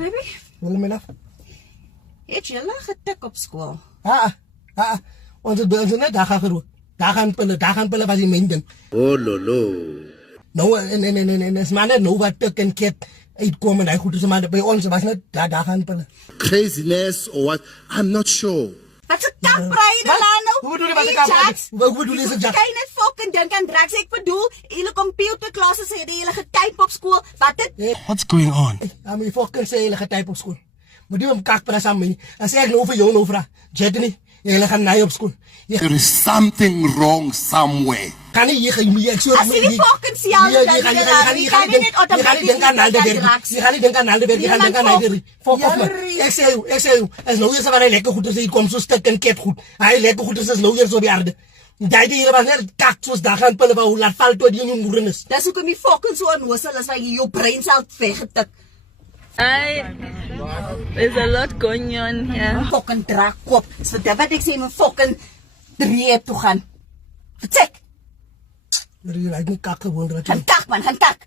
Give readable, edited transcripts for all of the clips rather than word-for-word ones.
Baby, Wil my love? het jy al getik op skool? Ons het by ons net daar gaan pille was die main ding. Oh lolo. Nou en is maar net nou wat tik en ket uitkom en hy goed is maar by ons was net daar gaan pille. Craziness or what? I'm not sure. Wat 'n kapbreide daar nou? Hoe bedoel jy wat 'n kapbreide? Hoe bedoel jy dit? Jy net fucking dink aan drugs. Ek bedoel, julle computerklasse sê jy julle getyp op skool. Wat dit? What's going on? My fucking sê hulle getyp op skool. Maar die om kakpras aan my. As ek nou vir jou nou vra, Jetney, jy gaan naai op skool. There is something wrong somewhere. Kan nie jy ek so As jy die fucking sial dat jy gaan net outomaties dink aan al die werk. Jy gaan nie dink aan al die werk, jy gaan dink aan al die fuck off. Ek sê jy, as nou jy sê wanneer lekker goed is, jy kom so stuk en ket goed. Hy lekker goed is nou hier so die aarde. Jy die hier was net kak soos daar gaan pille wou laat val toe die in moeder is. Dis hoekom jy fucking so onnoosel is, want jy jou brein sal weggetik. There's a lot going on here. Fucking drakkop. So dit wat ek sê moet fucking 3 toe gaan. Vertrek. Jy lyk nie kak gewoon dat jy Gaan tak man, gaan tak.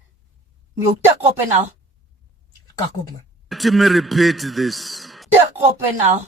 Met jou tik op en al. kak op man. Let me repeat this. Tik op en al.